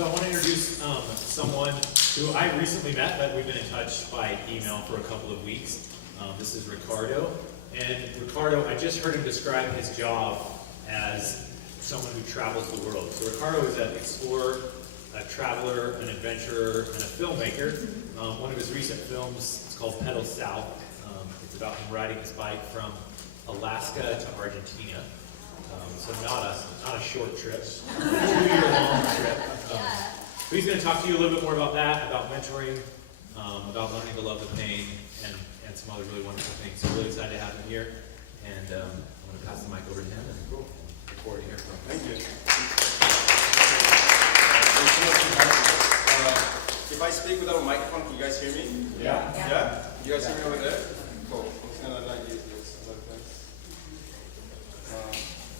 So I want to introduce someone who I recently met, that we've been in touch by email for a couple of weeks. This is Ricardo. And Ricardo, I just heard him describe his job as someone who travels the world. So Ricardo is an explorer, a traveler, an adventurer, and a filmmaker. One of his recent films is called Pedal South. It's about him riding his bike from Alaska to Argentina. So not a short trip, a 2-year-long trip. So he's going to talk to you a little bit more about that, about mentoring, about learning to love the pain, and some other really wonderful things. So really excited to have him here, and I'm going to pass the mic over to him, and look forward to hearing from him. Thank you. Thanks so much for having me. If I speak without a microphone, can you guys hear me? Yeah. Yeah? You guys hear me over there? Cool. I'm just going to not use this.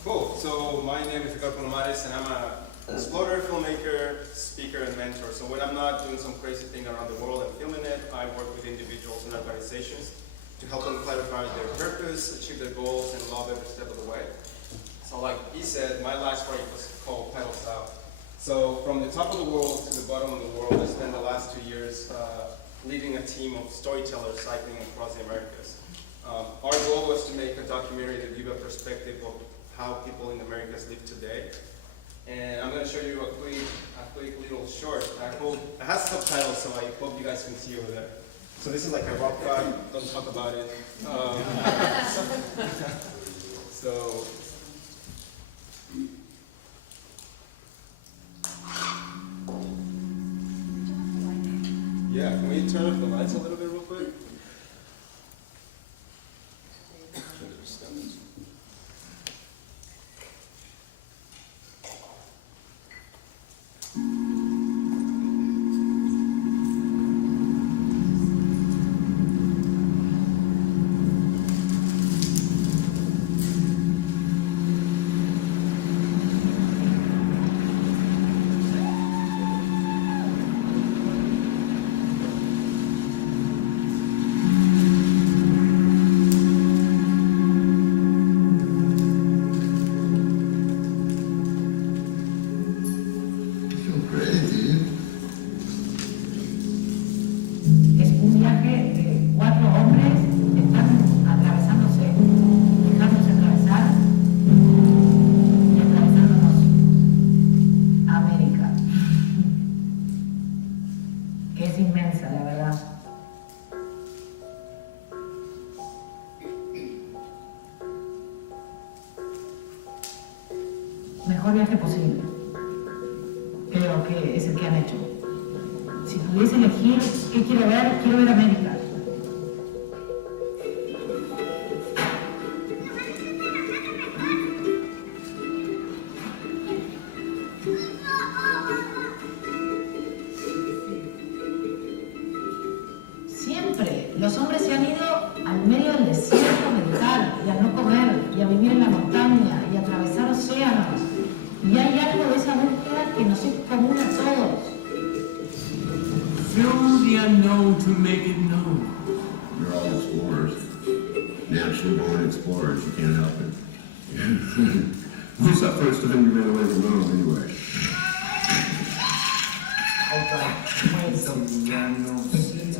Cool. So my name is Ricardo Palomares, and I'm an explorer, filmmaker, speaker, and mentor. So when I'm not doing some crazy thing around the world and filming it, I work with individuals and organizations to help them clarify their purpose, achieve their goals, and love every step of the way. So like he said, my last project was called Pedal South. So from the top of the world to the bottom of the world, I spent the last 2 years leading a team of storytellers cycling across the Americas. Our goal was to make a documentary to give a perspective of how people in the Americas live today. And I'm going to show you a quick little short. I hope it has subtitles, so I hope you guys can see over there. So this is like a rock cut. Don't talk about it. So. Yeah, can we turn off the lights a little bit real quick? Mejor viaje posible. Creo que es el que han hecho. Si pudiese elegir qué quiero ver América. Siempre los hombres se han ido al medio del desierto a meditar y a no comer y a vivir en la montaña y a atravesar océanos. Y hay algo de esa búsqueda que nos es común a todos. Fill the unknown to make it known. We're all explorers. Naturally born explorers, you can't help it. Who's that first time you ran away from home anyway?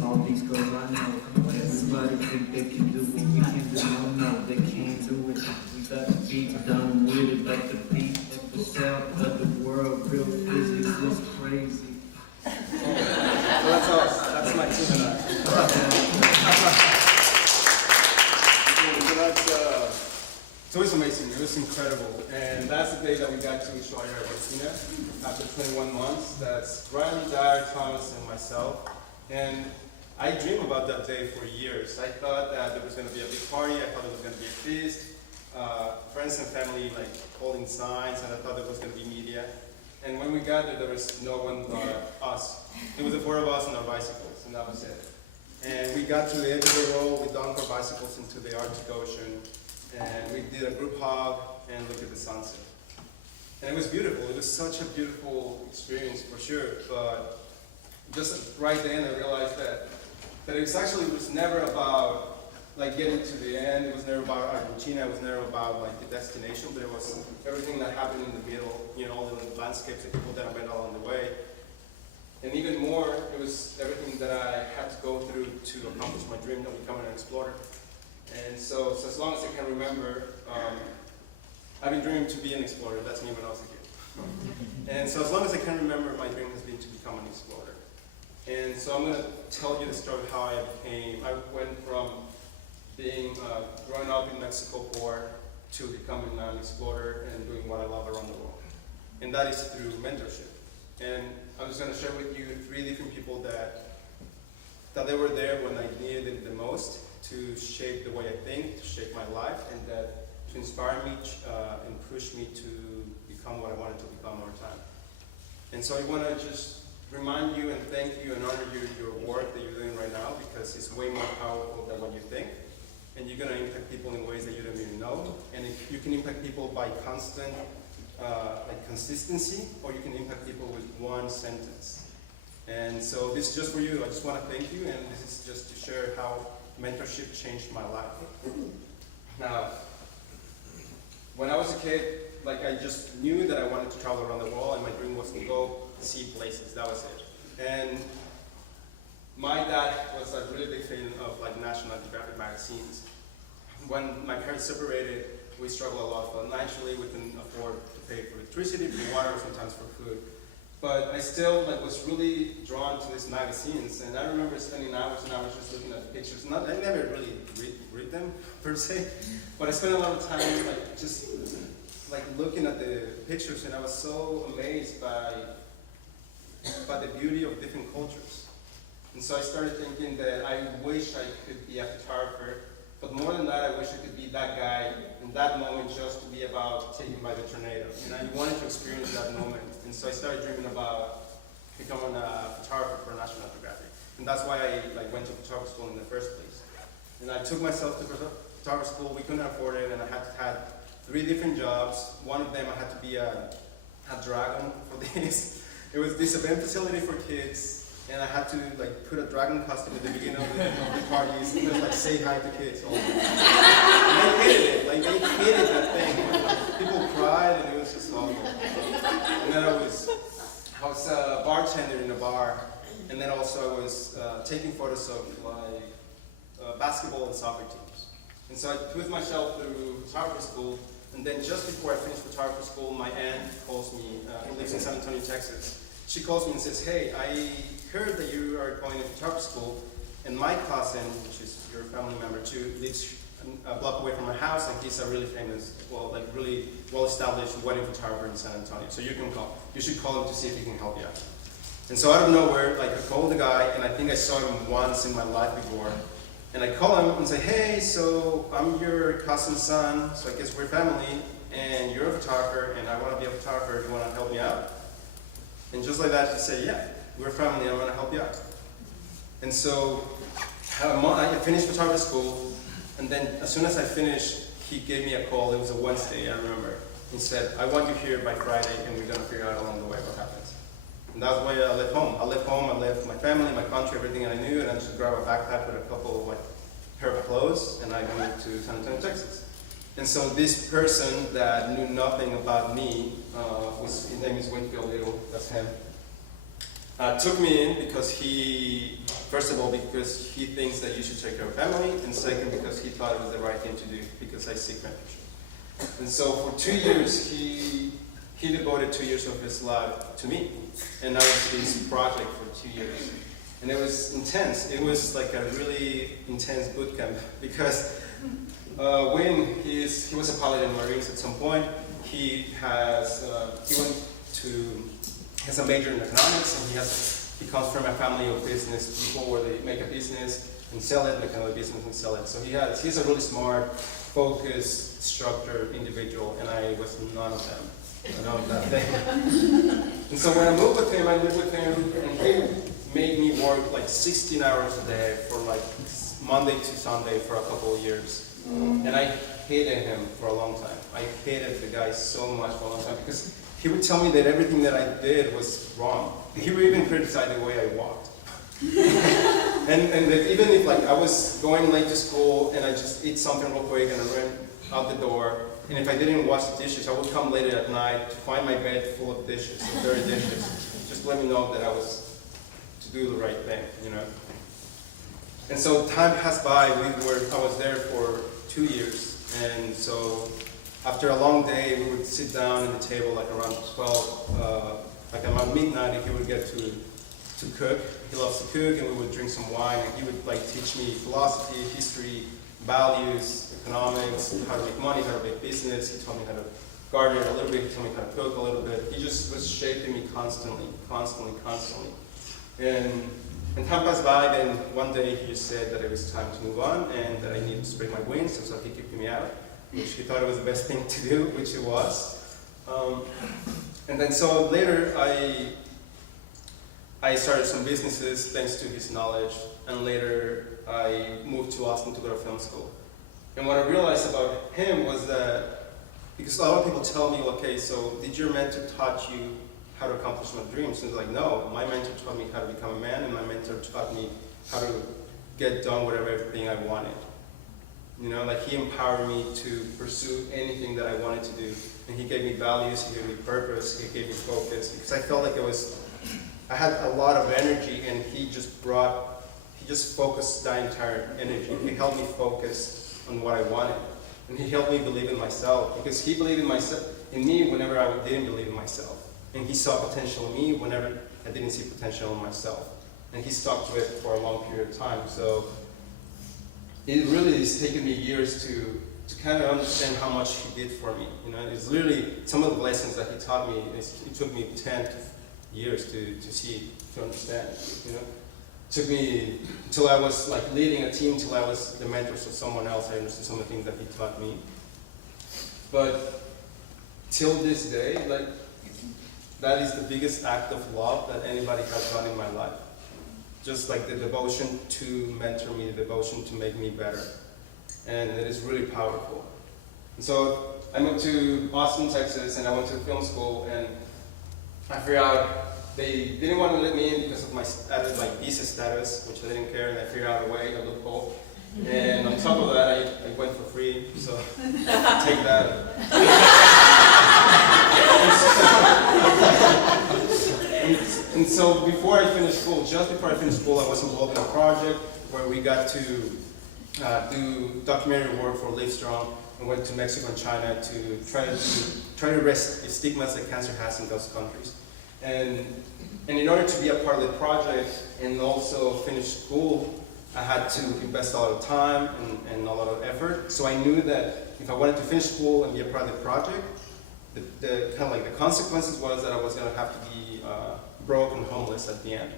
All these girls I know, everybody think they can do what we can do. No, they can't do it. We got the beat done with it, but the beat of the south of the world, real physics was crazy. So that's us. That's my team and I. So it was amazing. It was incredible. And that's the day that we got to Ushuaia, Argentina, after 21 months. That's Riley, Dyer, Thomas, and myself. And I dreamed about that day for years. I thought that there was going to be a big party. I thought there was going to be a feast. Friends and family like holding signs, and I thought there was going to be media. And when we got there was no one but us. It was the four of us on our bicycles, and that was it. And we got to the edge of the road, we dunked our bicycles into the Arctic Ocean, and we did a group hug and looked at the sunset. And it was beautiful. It was such a beautiful experience for sure. But just right then I realized that it was never about like getting to the end. It was never about Argentina. It was never about like the destination. But it was everything that happened in the middle. You know, all the landscapes, the people that I met along the way. so as long as I can remember, I've been dreaming to be an explorer. That's me when I was a kid. And so as long as I can remember, my dream has been to become an explorer. And so I'm going to tell you the story of how I went from being, growing up in Mexico poor to becoming an explorer and doing what I love around the world. And that is through mentorship. And I'm just going to share with you 3 different people that they were there when I needed it the most to shape the way I think, to shape my life, and that to inspire me and push me to become what I wanted to become over time. And so I want to just remind you and thank you and honor your work that you're doing right now, because it's way more powerful than what you think. And you're going to impact people in ways that you don't even know. And if you can impact people by constant consistency, or you can impact people with one sentence. And so this is just for you. I just want to thank you, and this is just to share how mentorship changed my life. Now, when I was a kid, I just knew that I wanted to travel around the world, and my dream was to go see places. That was it. And my dad was a really big fan of National Geographic magazines. When my parents separated, we struggled a lot financially. We couldn't afford to pay for electricity, for water, sometimes for food. But I still was really drawn to these magazines, and I remember spending hours and hours just looking at the pictures. I never really read them per se, but I spent a lot of time just looking at the pictures, and I was so amazed by the beauty of different cultures. And so I started thinking that I wish I could be a photographer, but more than that, I wish I could be that guy in that moment, just to be about taken by the tornado. And I wanted to experience that moment. And so I started dreaming about becoming a photographer for National Geographic. And that's why I went to photography school in the first place. And I took myself to photography school. We couldn't afford it, and I had 3 different jobs. One of them, I had to be a dragon for this. It was this event facility for kids. And I had to put a dragon costume at the beginning of the parties, and just say hi to kids all the time. And they hated it. They hated that thing. People cried, and it was just awful. And then I was a bartender in a bar, and then also I was taking photos of basketball and soccer teams. And so I put myself through photography school, and then just before I finished photography school, my aunt calls me. Who lives in San Antonio, Texas. She calls me and says, "Hey, I heard that you are going to photography school, and my cousin, which is your family member too, lives a block away from my house, and he's a really famous, really well-established wedding photographer in San Antonio. So you should call him to see if he can help you out." And so out of nowhere, I called the guy, and I think I saw him once in my life before. And I call him and say, "Hey, so I'm your cousin's son, so I guess we're family, and you're a photographer, and I want to be a photographer. Do you want to help me out?" And just like that, he said, "Yeah, we're family, I want to help you out." And so I finished photography school, and then as soon as I finished, he gave me a call. It was a Wednesday, I remember. He said, "I want you here by Friday, and we're going to figure out along the way what happens." And that's why I left home. I left my family, my country, everything I knew, and I just grabbed a backpack with a couple of pair of clothes, and I moved to San Antonio, Texas. And so this person that knew nothing about me, his name is Winfield Little, that's him, took me in because first of all, because he thinks that you should take care of family, and second, because he thought it was the right thing to do, because I seek mentorship. And so for 2 years, he devoted 2 years of his life to me, and I was his project for 2 years. And it was intense. It was like a really intense boot camp, because he was a pilot in the Marines at some point. He has a major in economics, and he comes from a family of business people where they make a business and sell it, make another business and sell it. So he's a really smart, focused, structured individual, and I was none of them. None of that thing. And so when I moved with him, I lived with him, and he made me work 16 hours a day for Monday to Sunday for a couple of years. And I hated him for a long time. I hated the guy so much for a long time, because he would tell me that everything that I did was wrong. He would even criticize the way I walked. and that even if I was going late to school and I just eat something real quick and I ran out the door, and if I didn't wash the dishes, I would come later at night to find my bed full of dishes, dirty dishes. Just let me know that I was to do the right thing, And so time passed by. I was there for 2 years. And so after a long day, we would sit down at the table like around 12, like around midnight, and he would get to cook. He loves to cook, and we would drink some wine, and he would like teach me philosophy, history, values, economics, how to make money, how to make business. He taught me how to garden a little bit, he taught me how to cook a little bit. He just was shaping me constantly. And time passed by, then one day he just said that it was time to move on and that I needed to spread my wings, and so he kicked me out, which he thought it was the best thing to do, which it was. And then so later I started some businesses thanks to his knowledge, and later I moved to Austin to go to film school. And what I realized about him was that, because a lot of people tell me, okay, so did your mentor taught you how to accomplish my dreams? And it's like, no, my mentor taught me how to become a man, and my mentor taught me how to get done with everything I wanted. You know, like he empowered me to pursue anything that I wanted to do. And he gave me values, he gave me purpose, he gave me focus, because I felt like I had a lot of energy, and he just focused that entire energy. He helped me focus on what I wanted. And he helped me believe in myself, because he believed in me whenever I didn't believe in myself. And he saw potential in me whenever I didn't see potential in myself. And he stuck to it for a long period of time. So it really has taken me years to kind of understand how much he did for me. You know, it's literally some of the lessons that he taught me. It took me 10 years to understand. You know, it took me until I was like leading a team, till I was the mentor of someone else. I understood some of the things that he taught me. But till this day, like, that is the biggest act of love that anybody has done in my life. Just like the devotion to mentor me, the devotion to make me better. And it is really powerful. And so I moved to Austin, Texas, and I went to film school, and I figured out they didn't want to let me in because of my status, like visa status, which I didn't care, and I figured out a way, a loophole. And on top of that, I went for free, so take that. And so before I finished school, just before I finished school, I was involved in a project where we got to do documentary work for Livestrong, and went to Mexico and China to try to erase the stigmas that cancer has in those countries. And in order to be a part of the project and also finish school, I had to invest a lot of time and a lot of effort. So I knew that if I wanted to finish school and be a part of the project, the kind of like the consequences was that I was going to have to be broke and homeless at the end.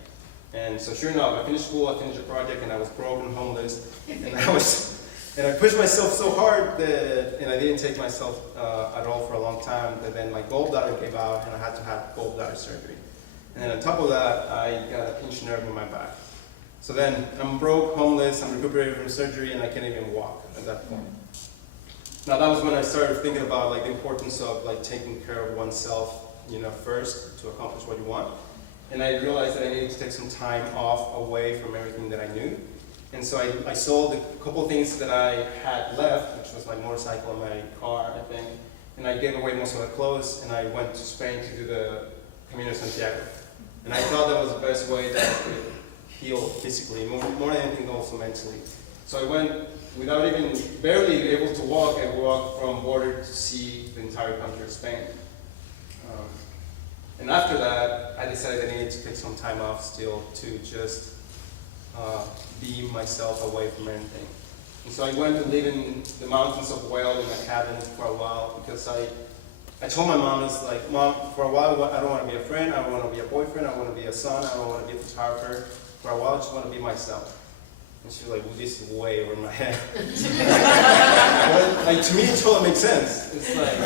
And so sure enough, I finished school, I finished the project, and I was broke and homeless. And I pushed myself so hard and I didn't take myself at all for a long time, that then my gallbladder gave out and I had to have gallbladder surgery. And then on top of that, I got a pinched nerve in my back. So then I'm broke, homeless, I'm recuperating from surgery, and I can't even walk at that point. Now that was when I started thinking about like the importance of like taking care of oneself, you know, first to accomplish what you want. And I realized that I needed to take some time off away from everything that I knew. And so I sold a couple of things that I had left, which was my motorcycle and my car, I think. And I gave away most of the clothes, and I went to Spain to do the Camino de Santiago. And I thought that was the best way that I could heal physically, more than anything, also mentally. So I went without even barely able to walk. I walked from border to sea, the entire country of Spain. And after that, I decided I needed to take some time off still to just be myself away from anything. And so I went to live in the mountains of Wales in a cabin for a while, because I told my mom, it's like, Mom, for a while I don't want to be a friend, I don't want to be a boyfriend, I don't want to be a son, I don't want to be a photographer. For a while I just want to be myself. And she was like, well, this is way over my head. But like, to me it totally makes sense. It's like,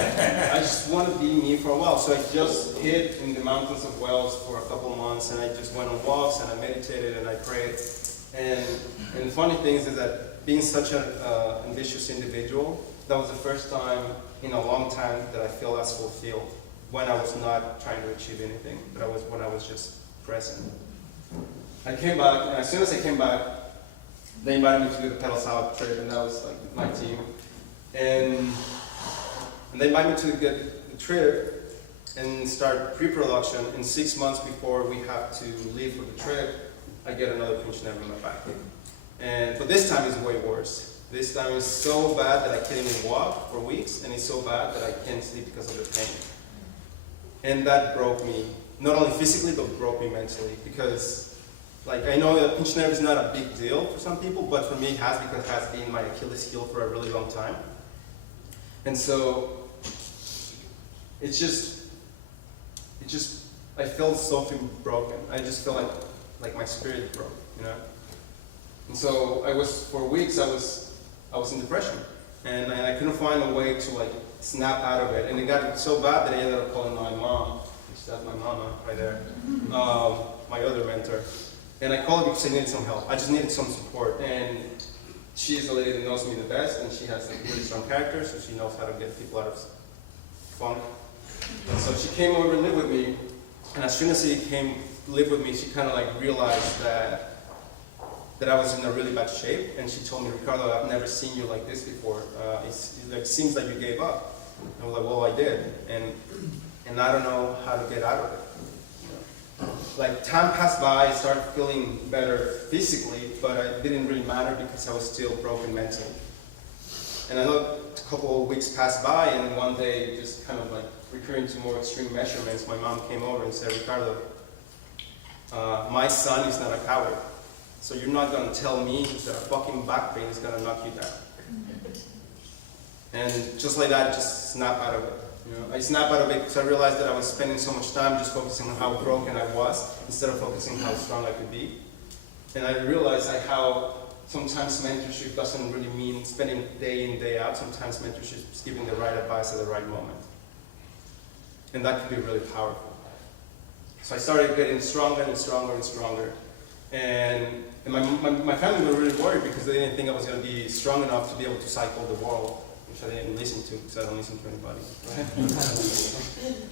I just want to be me for a while. So I just hid in the mountains of Wales for a couple of months, and I just went on walks and I meditated and I prayed. And the funny thing is that being such an ambitious individual, that was the first time in a long time that I feel as fulfilled, when I was not trying to achieve anything, but when I was just present. I came back, and as soon as I came back, they invited me to do the Pedal South trip, and that was like my team. And they invited me to get the trip and start pre-production. And 6 months before we have to leave for the trip, I get another pinched nerve in my back. But this time it's way worse. This time it's so bad that I can't even walk for weeks, and it's so bad that I can't sleep because of the pain. And that broke me, not only physically, but broke me mentally, because like I know that pinched nerve is not a big deal for some people, but for me it has, because it has been my Achilles heel for a really long time. And so it's just I felt so broken. I just felt like my spirit broke, you know. And so for weeks I was in depression, and I couldn't find a way to like snap out of it. And it got so bad that I ended up calling my mom. That's my mama right there, my other mentor. And I called her because I needed some help. I just needed some support. And she is the lady that knows me the best, and she has like really strong character, so she knows how to get people out of funk. And so she came over and lived with me. And as soon as she came live with me, she kind of like realized that I was in a really bad shape. And she told me, Ricardo, I've never seen you like this before. It seems like you gave up. And I was like, well, I did. And I don't know how to get out of it. Like time passed by, I started feeling better physically, but it didn't really matter because I was still broken mentally. And I know a couple of weeks passed by, and one day, just kind of like recurring to more extreme measurements, my mom came over and said, Ricardo, my son is not a coward. So you're not going to tell me that a fucking back pain is going to knock you down. And just like that, just snap out of it. You know, I snapped out of it because I realized that I was spending so much time just focusing on how broken I was instead of focusing on how strong I could be. And I realized like how sometimes mentorship doesn't really mean spending day in, day out. Sometimes mentorship is giving the right advice at the right moment. And that can be really powerful. So I started getting stronger and stronger and stronger. And my family were really worried because they didn't think I was going to be strong enough to be able to cycle the world, which I didn't listen to because I don't listen to anybody.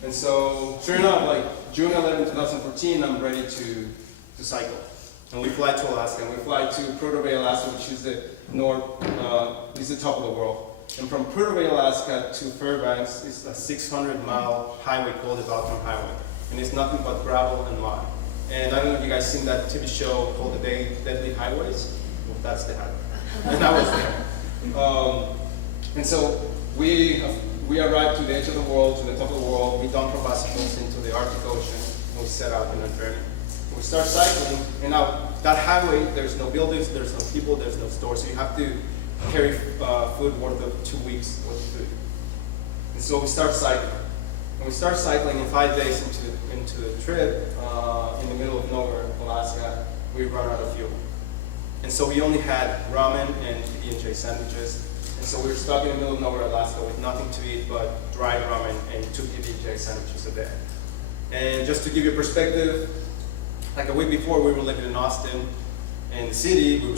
And so, sure enough, like June 11, 2014, I'm ready to cycle. And we fly to Alaska, and we fly to Prudhoe Bay, Alaska, which is the is the top of the world. And from Prudhoe Bay, Alaska to Fairbanks is a 600-mile highway called the Balkan Highway. And it's nothing but gravel and mud. And I don't know if you guys seen that TV show called The Deadly Highways. Well, that's the highway. And I was there. And so we arrived to the edge of the world, to the top of the world. We dumped our bicycles into the Arctic Ocean, and we set out on a journey. We start cycling, and now that highway, there's no buildings, there's no people, there's no stores, so you have to carry food worth of 2 weeks worth of food. And so we start cycling. And we start cycling, and 5 days into the trip, in the middle of nowhere, Alaska, we run out of fuel. And so we only had ramen and PB&J sandwiches. And so we were stuck in the middle of nowhere, Alaska, with nothing to eat but dry ramen and 2 PB&J sandwiches a day. And just to give you a perspective, like a week before, we were living in Austin, in the city. We were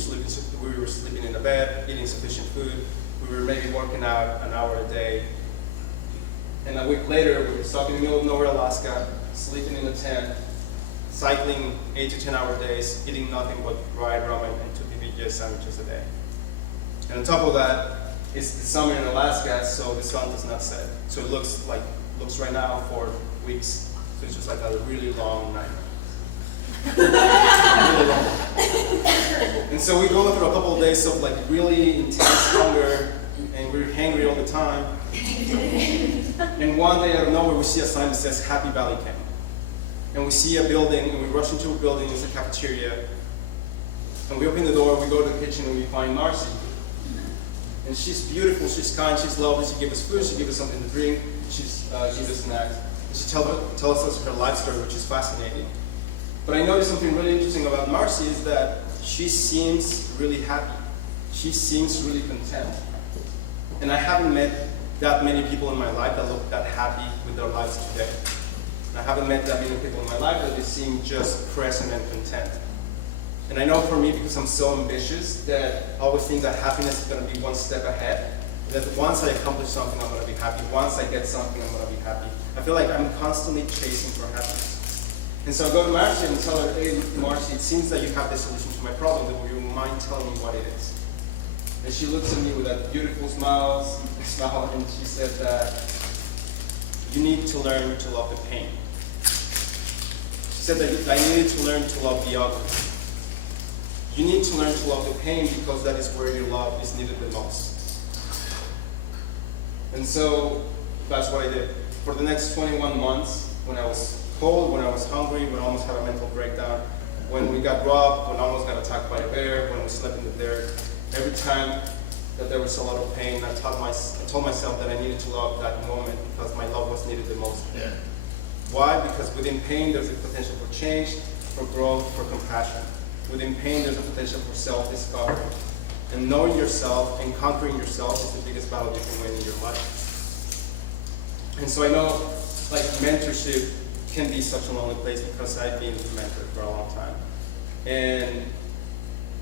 sleeping in a bed, eating sufficient food. We were maybe working out an hour a day. And a week later, we were stuck in the middle of nowhere, Alaska, sleeping in a tent, cycling 8 to 10 hour days, eating nothing but dry ramen and 2 PB&J sandwiches a day. And on top of that, it's the summer in Alaska, so the sun does not set. So it looks right now for weeks. So it's just like a really long night. Really long. And so we go through a couple of days of like really intense hunger, and we're hungry all the time. And one day out of nowhere, we see a sign that says Happy Valley Camp. And we see a building, and we rush into a building, it's a cafeteria. And we open the door, we go to the kitchen, and we find Marcy. And she's beautiful, she's kind, she's lovely. She gave us food, she gave us something to drink, she gave us snacks. And she tells us her life story, which is fascinating. But I noticed something really interesting about Marcy is that she seems really happy. She seems really content. And I haven't met that many people in my life that look that happy with their lives today. And I haven't met that many people in my life that they seem just present and content. And I know for me, because I'm so ambitious, that I always think that happiness is going to be one step ahead. That once I accomplish something, I'm going to be happy. Once I get something, I'm going to be happy. I feel like I'm constantly chasing for happiness. And so I go to Marcy and tell her, hey, Marcy, it seems that you have the solution to my problem. Would you mind telling me what it is? And she looks at me with that beautiful smile, and she said that you need to learn to love the pain. She said that I needed to learn to love the ugly. you need to learn to love the pain because that is where your love is needed the most. And so that's what I did. For the next 21 months, when I was cold, when I was hungry, when I almost had a mental breakdown, when we got robbed, when I almost got attacked by a bear, when we slept in the dirt, every time that there was a lot of pain, I told myself that I needed to love that moment because my love was needed the most. Yeah. Why? Because within pain, there's a potential for change, for growth, for compassion. Within pain, there's a potential for self-discovery. And knowing yourself and conquering yourself is the biggest battle you can win in your life. And so I know, like, mentorship can be such a lonely place because I've been mentored for a long time. And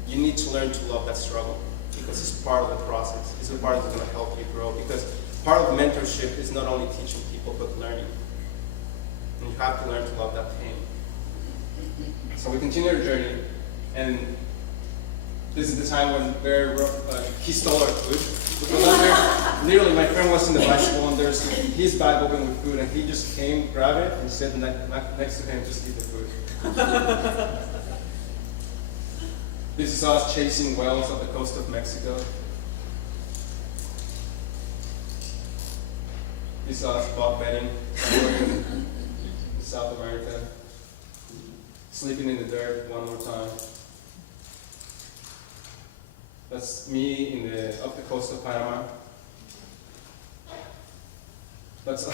you need to learn to love that struggle because it's part of the process. It's a part that's going to help you grow because part of mentorship is not only teaching people, but learning. And you have to learn to love that pain. So we continue our journey, and this is the time when he stole our food. Literally, my friend was in the bicycle, and there's his bag open with food, and he just came, grabbed it, and said next to him, just eat the food. This is us chasing whales off the coast of Mexico. This is us bog betting somewhere in South America. Sleeping in the dirt one more time. That's me up the coast of Panama. That's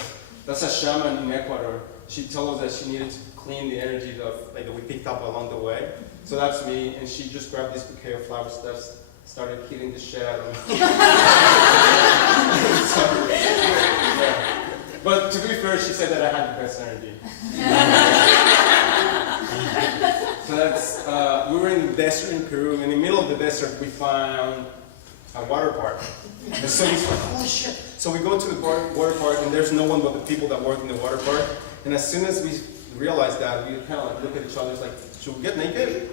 a shaman in Ecuador. She told us that she needed to clean the energy that we picked up along the way. So that's me, and she just grabbed this bouquet of flowers that started hitting the shit out of me. Yeah. But to be fair, she said that I had the best energy. So that's, we were in the desert in Peru, and in the middle of the desert, we found a water park. And so we thought, holy shit. So we go to the water park, and there's no one but the people that work in the water park. And as soon as we realized that, we kind of like look at each other, like, should we get naked?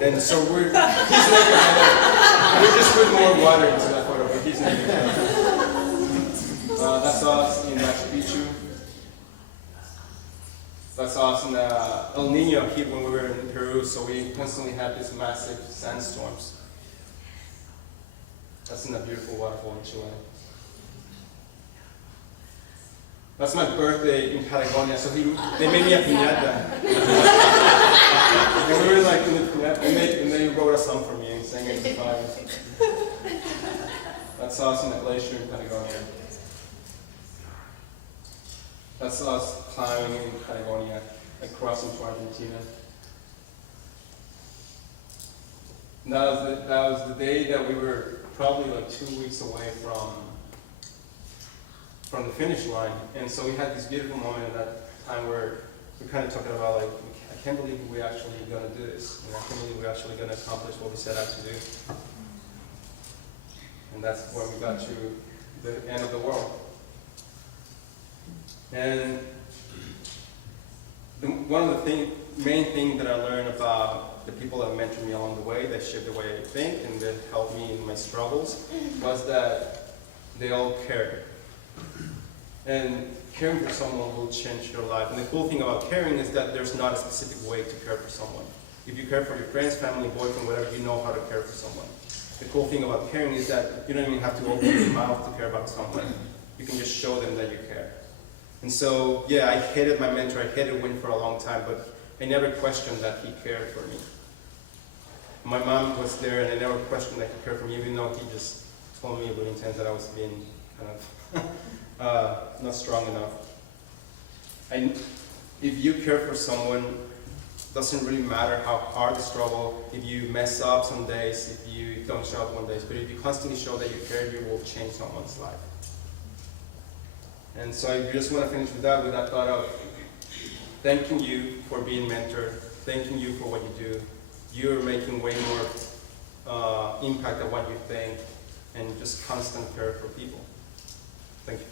And so he's naked, and we just put more water into that photo, but he's naked. That's us in Machu Picchu. That's us in El Nino hit when we were in Peru, so we constantly had these massive sandstorms. That's in a beautiful waterfall in Chile. That's my birthday in Patagonia, so they made me a piñata. And we were like in the piñata, and they wrote a song for me and sang it in the fire. That's us in the glacier in Patagonia. That's us climbing in Patagonia, like crossing to Argentina. And that was the day that we were probably like 2 weeks away from the finish line. And so we had this beautiful moment at that time where we kind of talking about like, I can't believe we're actually going to do this. And I can't believe we're actually going to accomplish what we set out to do. And that's when we got to the end of the world. And one of the main things that I learned about the people that mentored me along the way, that shaped the way I think and that helped me in my struggles, was that they all cared. And caring for someone will change your life. And the cool thing about caring is that there's not a specific way to care for someone. If you care for your friends, family, boyfriend, whatever, you know how to care for someone. The cool thing about caring is that you don't even have to open your mouth to care about someone. You can just show them that you care. And so, yeah, I hated my mentor, I hated Win for a long time, but I never questioned that he cared for me. My mom was there, and I never questioned that he cared for me, even though he just told me really intense that I was being kind of not strong enough. If you care for someone, it doesn't really matter how hard the struggle, if you mess up some days, if you don't show up one day, but if you constantly show that you care, you will change someone's life. And so I just want to finish with that thought of thanking you for being mentored, thanking you for what you do. You're making way more impact than what you think, and just constant care for people. Thank you.